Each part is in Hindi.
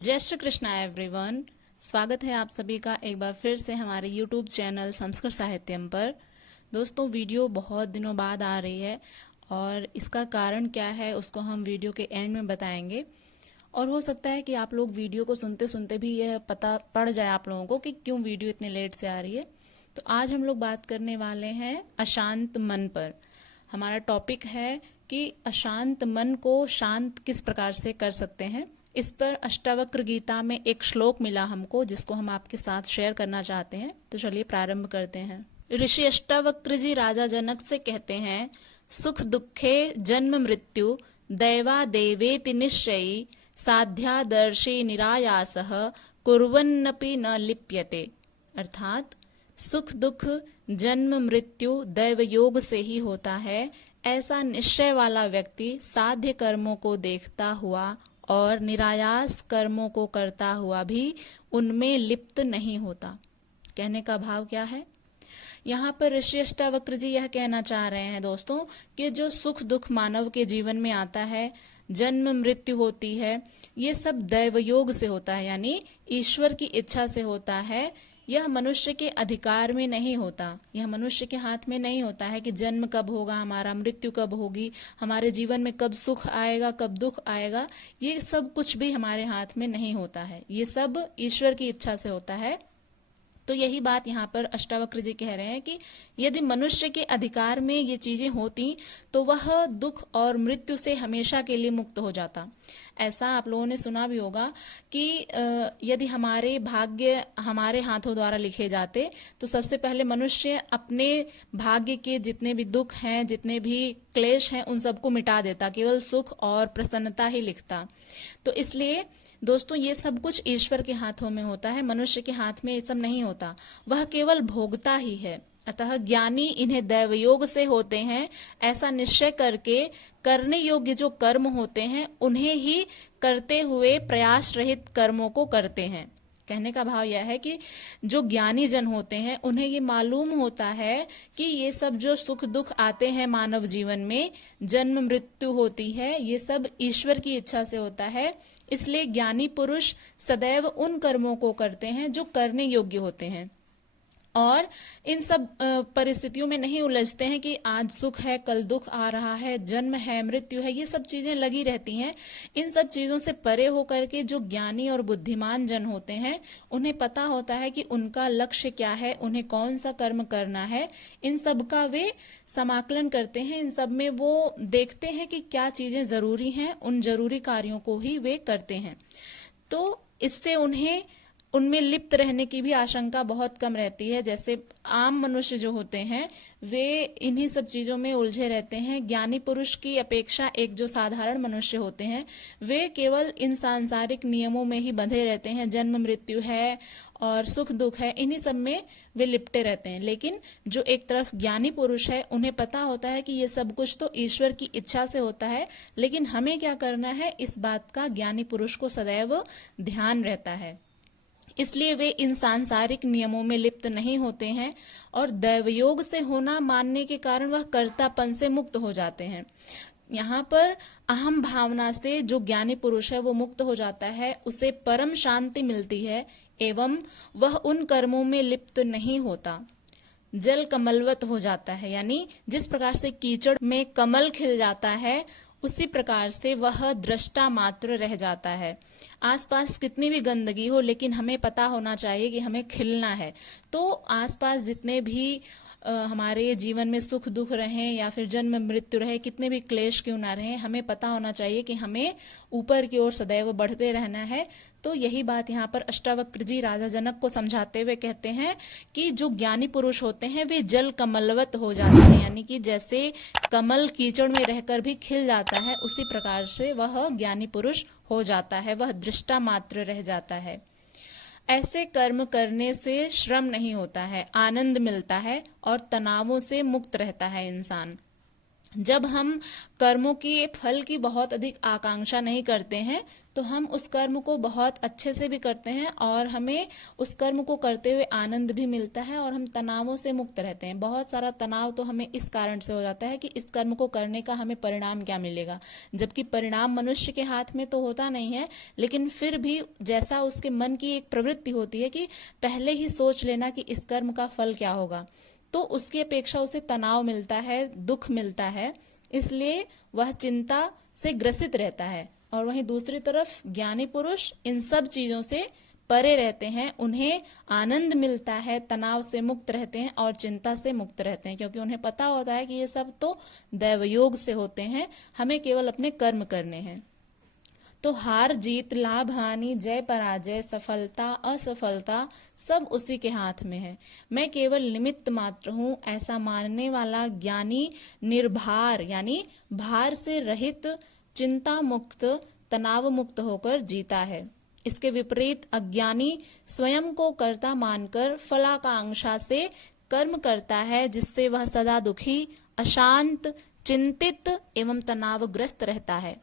जय श्री कृष्णा एवरीवन। स्वागत है आप सभी का एक बार फिर से हमारे यूट्यूब चैनल संस्कृत साहित्यम पर। दोस्तों, वीडियो बहुत दिनों बाद आ रही है और इसका कारण क्या है उसको हम वीडियो के एंड में बताएंगे। और हो सकता है कि आप लोग वीडियो को सुनते सुनते भी यह पता पड़ जाए आप लोगों को कि क्यों वीडियो इतने लेट से आ रही है। तो आज हम लोग बात करने वाले हैं अशांत मन पर। हमारा टॉपिक है कि अशांत मन को शांत किस प्रकार से कर सकते हैं। इस पर अष्टावक्र गीता में एक श्लोक मिला हमको, जिसको हम आपके साथ शेयर करना चाहते हैं। तो चलिए प्रारंभ करते हैं। ऋषि अष्टावक्र जी राजा जनक से कहते हैं, सुख दुखे जन्म मृत्यु दैवा देवेति निश्चयी साध्यादर्शी निरायासः कुर्वन्नपि न लिप्यते। अर्थात सुख दुख जन्म मृत्यु दैव योग से ही होता है, ऐसा निश्चय वाला व्यक्ति साध्य कर्मों को देखता हुआ और निरायास कर्मों को करता हुआ भी उनमें लिप्त नहीं होता। कहने का भाव क्या है? यहाँ पर ऋषि अष्टावक्र जी यह कहना चाह रहे हैं दोस्तों कि जो सुख दुख मानव के जीवन में आता है, जन्म मृत्यु होती है, ये सब दैव योग से होता है, यानी ईश्वर की इच्छा से होता है। यह मनुष्य के अधिकार में नहीं होता, यह मनुष्य के हाथ में नहीं होता है कि जन्म कब होगा हमारा, मृत्यु कब होगी, हमारे जीवन में कब सुख आएगा कब दुख आएगा। ये सब कुछ भी हमारे हाथ में नहीं होता है, ये सब ईश्वर की इच्छा से होता है। तो यही बात यहाँ पर अष्टावक्र जी कह रहे हैं कि यदि मनुष्य के अधिकार में ये चीजें होती तो वह दुख और मृत्यु से हमेशा के लिए मुक्त हो जाता। ऐसा आप लोगों ने सुना भी होगा कि यदि हमारे भाग्य हमारे हाथों द्वारा लिखे जाते तो सबसे पहले मनुष्य अपने भाग्य के जितने भी दुख हैं, जितने भी क्लेश हैं, उन सबको मिटा देता, केवल सुख और प्रसन्नता ही लिखता। तो इसलिए दोस्तों, ये सब कुछ ईश्वर के हाथों में होता है, मनुष्य के हाथ में ये सब नहीं होता, वह केवल भोगता ही है। अतः ज्ञानी इन्हें दैवयोग से होते हैं, ऐसा निश्चय करके करने योग्य जो कर्म होते हैं उन्हें ही करते हुए प्रयास रहित कर्मों को करते हैं। कहने का भाव यह है कि जो ज्ञानी जन होते हैं उन्हें ये मालूम होता है कि ये सब जो सुख दुख आते हैं मानव जीवन में, जन्म मृत्यु होती है, ये सब ईश्वर की इच्छा से होता है। इसलिए ज्ञानी पुरुष सदैव उन कर्मों को करते हैं जो करने योग्य होते हैं और इन सब परिस्थितियों में नहीं उलझते हैं कि आज सुख है कल दुख आ रहा है, जन्म है मृत्यु है, ये सब चीजें लगी रहती हैं। इन सब चीजों से परे होकर के जो ज्ञानी और बुद्धिमान जन होते हैं उन्हें पता होता है कि उनका लक्ष्य क्या है, उन्हें कौन सा कर्म करना है। इन सब का वे समाकलन करते हैं, इन सब में वो देखते हैं कि क्या चीजें जरूरी हैं, उन जरूरी कार्यों को ही वे करते हैं। तो इससे उन्हें उनमें लिप्त रहने की भी आशंका बहुत कम रहती है। जैसे आम मनुष्य जो होते हैं वे इन्हीं सब चीजों में उलझे रहते हैं। ज्ञानी पुरुष की अपेक्षा एक जो साधारण मनुष्य होते हैं वे केवल इन सांसारिक नियमों में ही बंधे रहते हैं, जन्म मृत्यु है और सुख दुख है, इन्हीं सब में वे लिपटे रहते हैं। लेकिन जो एक तरफ ज्ञानी पुरुष है उन्हें पता होता है कि ये सब कुछ तो ईश्वर की इच्छा से होता है, लेकिन हमें क्या करना है इस बात का ज्ञानी पुरुष को सदैव ध्यान रहता है। इसलिए वे इन सांसारिक नियमों में लिप्त नहीं होते हैं और दैवयोग से होना मानने के कारण वह कर्तापन से मुक्त हो जाते हैं। यहाँ पर अहम भावना से जो ज्ञानी पुरुष है वो मुक्त हो जाता है, उसे परम शांति मिलती है एवं वह उन कर्मों में लिप्त नहीं होता, जल कमलवत हो जाता है। यानी जिस प्रकार से कीचड़ में कमल खिल जाता है उसी प्रकार से वह दृष्टा मात्र रह जाता है। आसपास कितनी भी गंदगी हो लेकिन हमें पता होना चाहिए कि हमें खिलना है। तो आसपास जितने भी हमारे जीवन में सुख दुख रहे या फिर जन्म मृत्यु रहे, कितने भी क्लेश क्यों ना रहे, हमें पता होना चाहिए कि हमें ऊपर की ओर सदैव बढ़ते रहना है। तो यही बात यहाँ पर अष्टावक्र जी राजा जनक को समझाते हुए कहते हैं कि जो ज्ञानी पुरुष होते हैं वे जल कमलवत हो जाते हैं, यानी कि जैसे कमल कीचड़ में रहकर भी खिल जाता है उसी प्रकार से वह ज्ञानी पुरुष हो जाता है, वह दृष्टा मात्र रह जाता है। ऐसे कर्म करने से श्रम नहीं होता है, आनंद मिलता है और तनावों से मुक्त रहता है इंसान। जब हम कर्मों की फल की बहुत अधिक आकांक्षा नहीं करते हैं तो हम उस कर्म को बहुत अच्छे से भी करते हैं और हमें उस कर्म को करते हुए आनंद भी मिलता है और हम तनावों से मुक्त रहते हैं। बहुत सारा तनाव तो हमें इस कारण से हो जाता है कि इस कर्म को करने का हमें परिणाम क्या मिलेगा, जबकि परिणाम मनुष्य के हाथ में तो होता नहीं है, लेकिन फिर भी जैसा उसके मन की एक प्रवृत्ति होती है कि पहले ही सोच लेना कि इस कर्म का फल क्या होगा, तो उसकी अपेक्षा उसे तनाव मिलता है, दुख मिलता है, इसलिए वह चिंता से ग्रसित रहता है। और वहीं दूसरी तरफ ज्ञानी पुरुष इन सब चीजों से परे रहते हैं, उन्हें आनंद मिलता है, तनाव से मुक्त रहते हैं और चिंता से मुक्त रहते हैं, क्योंकि उन्हें पता होता है कि ये सब तो दैवयोग से होते हैं, हमें केवल अपने कर्म करने हैं। तो हार जीत, लाभ हानि, जय पराजय, सफलता असफलता सब उसी के हाथ में है। मैं केवल निमित्त मात्र हूं, ऐसा मानने वाला ज्ञानी निर्भार यानी भार से रहित, चिंता मुक्त, तनाव मुक्त होकर जीता है। इसके विपरीत अज्ञानी स्वयं को कर्ता मानकर फलाकांक्षा से कर्म करता है, जिससे वह सदा दुखी, अशांत, चिंतित एवं तनावग्रस्त रहता है।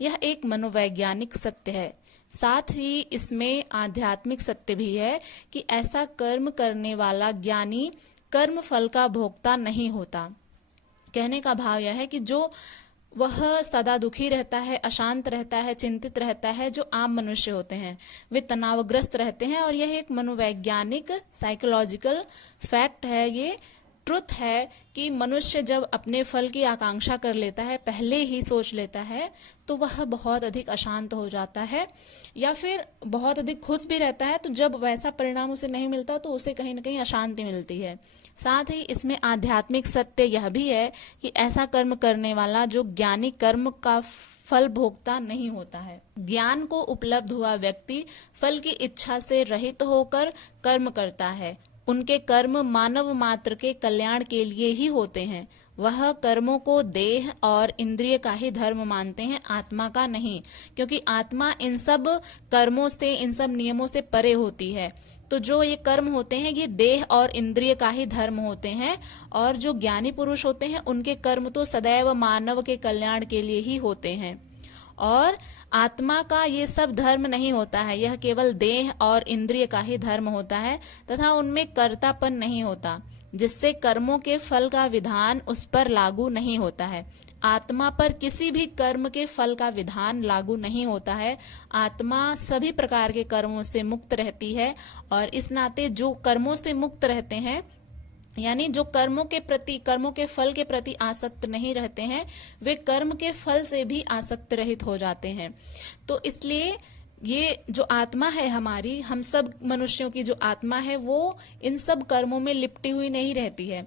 यह एक मनोवैज्ञानिक सत्य है, साथ ही इसमें आध्यात्मिक सत्य भी है कि ऐसा कर्म करने वाला ज्ञानी कर्म फल का भोक्ता नहीं होता। कहने का भाव यह है कि जो वह सदा दुखी रहता है, अशांत रहता है, चिंतित रहता है, जो आम मनुष्य होते हैं वे तनावग्रस्त रहते हैं, और यह एक मनोवैज्ञानिक साइकोलॉजिकल फैक्ट है, ये ट्रुथ है कि मनुष्य जब अपने फल की आकांक्षा कर लेता है, पहले ही सोच लेता है, तो वह बहुत अधिक अशांत हो जाता है या फिर बहुत अधिक खुश भी रहता है। तो जब वैसा परिणाम उसे नहीं मिलता तो उसे कहीं ना कहीं अशांति मिलती है। साथ ही इसमें आध्यात्मिक सत्य यह भी है कि ऐसा कर्म करने वाला जो ज्ञानी कर्म का फल भोगता नहीं होता है। ज्ञान को उपलब्ध हुआ व्यक्ति फल की इच्छा से रहित होकर कर्म करता है। उनके कर्म मानव मात्र के कल्याण के लिए ही होते हैं। वह कर्मों को देह और इंद्रिय का ही धर्म मानते हैं, आत्मा का नहीं, क्योंकि आत्मा इन सब कर्मों से, इन सब नियमों से परे होती है। तो जो ये कर्म होते हैं ये देह और इंद्रिय का ही धर्म होते हैं, और जो ज्ञानी पुरुष होते हैं उनके कर्म तो सदैव मानव के कल्याण के लिए ही होते हैं। और आत्मा का ये सब धर्म नहीं होता है, यह केवल देह और इंद्रिय का ही धर्म होता है तथा उनमें कर्तापन नहीं होता, जिससे कर्मों के फल का विधान उस पर लागू नहीं होता है। आत्मा पर किसी भी कर्म के फल का विधान लागू नहीं होता है। आत्मा सभी प्रकार के कर्मों से मुक्त रहती है, और इस नाते जो कर्मों से मुक्त रहते हैं, यानी जो कर्मों के फल के प्रति आसक्त नहीं रहते हैं, वे कर्म के फल से भी आसक्त रहित हो जाते हैं। तो इसलिए ये जो आत्मा है हमारी, हम सब मनुष्यों की जो आत्मा है, वो इन सब कर्मों में लिपटी हुई नहीं रहती है।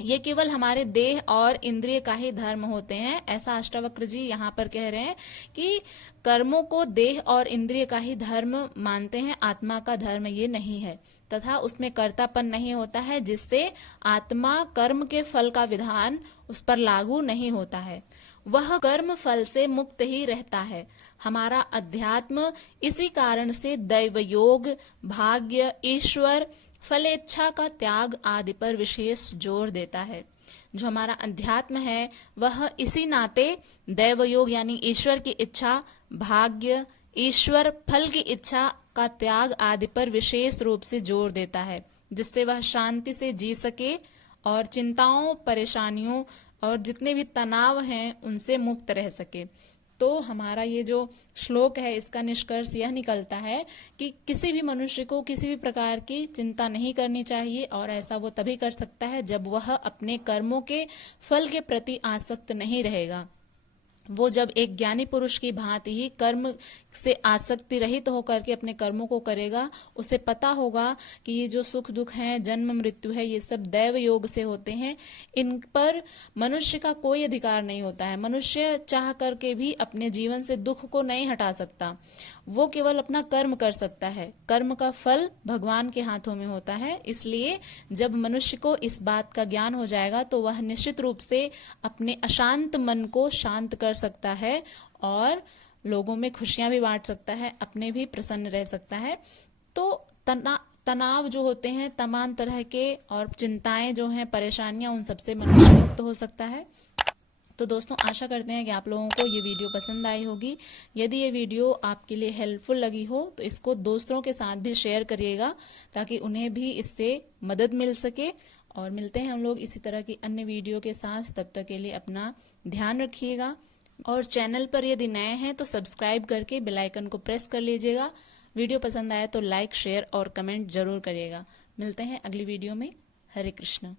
ये केवल हमारे देह और इंद्रिय का ही धर्म होते हैं। ऐसा अष्टावक्र जी यहाँ पर कह रहे हैं कि कर्मों को देह और इंद्रिय का ही धर्म मानते हैं, आत्मा का धर्म ये नहीं है, तथा उसमें कर्तापन नहीं होता है, जिससे आत्मा कर्म के फल का विधान उस पर लागू नहीं होता है। वह कर्म फल से मुक्त ही रहता है। हमारा अध्यात्म इसी कारण से दैव योग, भाग्य, ईश्वर, फलेच्छा का त्याग आदि पर विशेष जोर देता है। जो हमारा अध्यात्म है वह इसी नाते दैव योग यानी ईश्वर की इच्छा, भाग्य, ईश्वर, फल की इच्छा का त्याग आदि पर विशेष रूप से जोर देता है, जिससे वह शांति से जी सके और चिंताओं, परेशानियों और जितने भी तनाव हैं उनसे मुक्त रह सके। तो हमारा ये जो श्लोक है इसका निष्कर्ष यह निकलता है कि किसी भी मनुष्य को किसी भी प्रकार की चिंता नहीं करनी चाहिए, और ऐसा वो तभी कर सकता है जब वह अपने कर्मों के फल के प्रति आसक्त नहीं रहेगा। वो जब एक ज्ञानी पुरुष की भांति ही कर्म से आसक्ति रहित होकर के अपने कर्मों को करेगा, उसे पता होगा कि ये जो सुख दुख हैं, जन्म मृत्यु है, ये सब दैव योग से होते हैं, इन पर मनुष्य का कोई अधिकार नहीं होता है। मनुष्य चाह करके भी अपने जीवन से दुख को नहीं हटा सकता, वो केवल अपना कर्म कर सकता है। कर्म का फल भगवान के हाथों में होता है। इसलिए जब मनुष्य को इस बात का ज्ञान हो जाएगा तो वह निश्चित रूप से अपने अशांत मन को शांत कर सकता है और लोगों में खुशियां भी बांट सकता है, अपने भी प्रसन्न रह सकता है। तो तनाव जो होते हैं, तमाम तरह के और चिंताएं जो हैं, परेशानियां, उन सबसे मनुष्य मुक्त हो सकता है। तो दोस्तों आशा करते हैं कि आप लोगों को ये वीडियो पसंद आई होगी। यदि ये वीडियो आपके लिए हेल्पफुल लगी हो तो इसको दोस्तों के साथ भी शेयर करिएगा ताकि उन्हें भी इससे मदद मिल सके। और मिलते हैं हम लोग इसी तरह की अन्य वीडियो के साथ। तब तक के लिए अपना ध्यान रखिएगा और चैनल पर यदि नए हैं तो सब्सक्राइब करके बेल आइकन को प्रेस कर लीजिएगा। वीडियो पसंद आए तो लाइक, शेयर और कमेंट जरूर करिएगा। मिलते हैं अगली वीडियो में। हरे कृष्णा।